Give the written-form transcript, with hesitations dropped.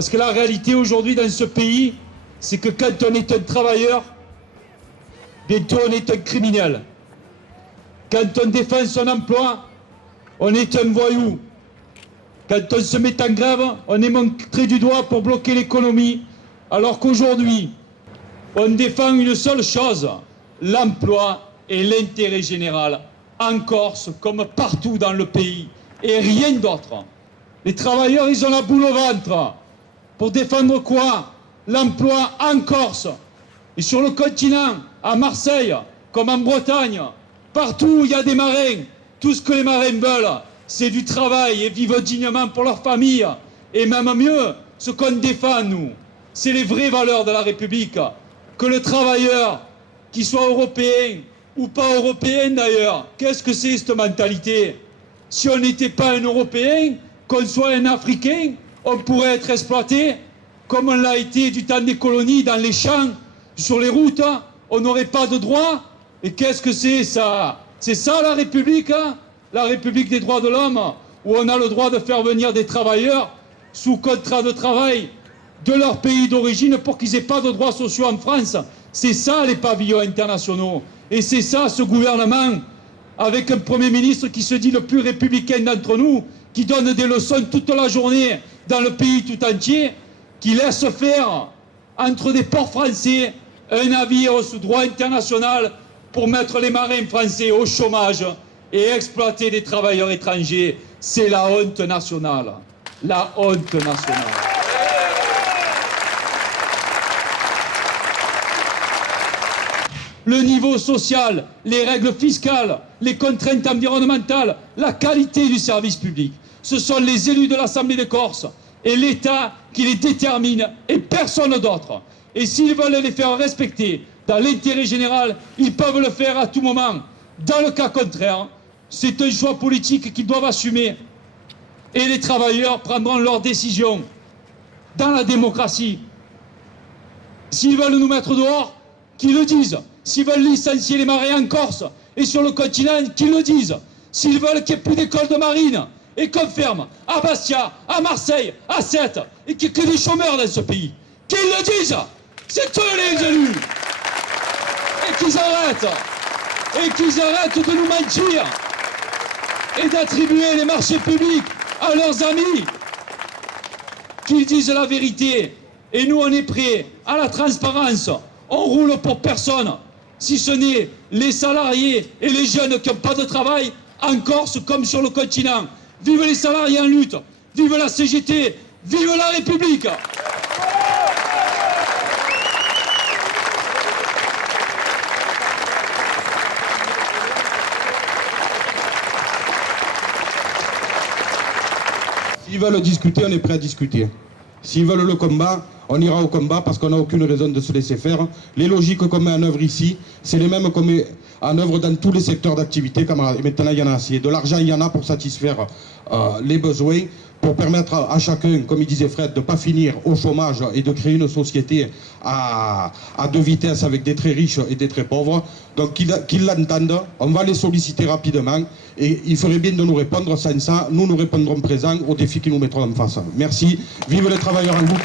Parce que la réalité aujourd'hui dans ce pays, c'est que quand on est un travailleur, bientôt on est un criminel. Quand on défend son emploi, on est un voyou. Quand on se met en grève, on est montré du doigt pour bloquer l'économie. Alors qu'aujourd'hui, on défend une seule chose, l'emploi et l'intérêt général, en Corse comme partout dans le pays, et rien d'autre. Les travailleurs, ils ont la boule au ventre. Pour défendre quoi? L'emploi en Corse. Et sur le continent, à Marseille, comme en Bretagne, partout où il y a des marins, tout ce que les marins veulent, c'est du travail et vivre dignement pour leur famille. Et même mieux, ce qu'on défend, nous, c'est les vraies valeurs de la République. Que le travailleur, qu'il soit européen ou pas européen d'ailleurs, qu'est-ce que c'est cette mentalité? Si on n'était pas un Européen, qu'on soit un Africain, on pourrait être exploité comme on l'a été du temps des colonies, dans les champs, sur les routes, on n'aurait pas de droits. Et qu'est-ce que c'est ça? C'est ça la République, hein? La République des droits de l'homme, où on a le droit de faire venir des travailleurs sous contrat de travail de leur pays d'origine pour qu'ils n'aient pas de droits sociaux en France. C'est ça les pavillons internationaux. Et c'est ça ce gouvernement, avec un Premier ministre qui se dit le plus républicain d'entre nous, qui donne des leçons toute la journée dans le pays tout entier, qui laisse faire entre des ports français un navire sous droit international pour mettre les marins français au chômage et exploiter des travailleurs étrangers. C'est la honte nationale. La honte nationale. Le niveau social, les règles fiscales, les contraintes environnementales, la qualité du service public. Ce sont les élus de l'Assemblée de Corse et l'État qui les détermine et personne d'autre. Et s'ils veulent les faire respecter dans l'intérêt général, ils peuvent le faire à tout moment. Dans le cas contraire, c'est un choix politique qu'ils doivent assumer. Et les travailleurs prendront leurs décisions dans la démocratie. S'ils veulent nous mettre dehors, qu'ils le disent. S'ils veulent licencier les marins en Corse et sur le continent, qu'ils le disent. S'ils veulent qu'il n'y ait plus d'école de marine et qu'on ferme à Bastia, à Marseille, à Sète, et qu'il n'y ait que des chômeurs dans ce pays, qu'ils le disent. C'est eux les élus. Et qu'ils arrêtent. Et qu'ils arrêtent de nous mentir et d'attribuer les marchés publics à leurs amis. Qu'ils disent la vérité. Et nous, on est prêts à la transparence. On roule pour personne, si ce n'est les salariés et les jeunes qui n'ont pas de travail, en Corse comme sur le continent. Vive les salariés en lutte, vive la CGT, vive la République! S'ils veulent discuter, on est prêt à discuter. S'ils veulent le combat, on ira au combat parce qu'on n'a aucune raison de se laisser faire. Les logiques qu'on met en œuvre ici, c'est les mêmes qu'on met en œuvre dans tous les secteurs d'activité, camarades. Et maintenant, il y en a assez. De l'argent, il y en a pour satisfaire les besoins, pour permettre à chacun, comme il disait Fred, de ne pas finir au chômage et de créer une société à deux vitesses avec des très riches et des très pauvres. Donc qu'ils l'entendent, on va les solliciter rapidement et il ferait bien de nous répondre. Sans ça, nous répondrons présents aux défis qui nous mettront en face. Merci. Vive les travailleurs en groupe.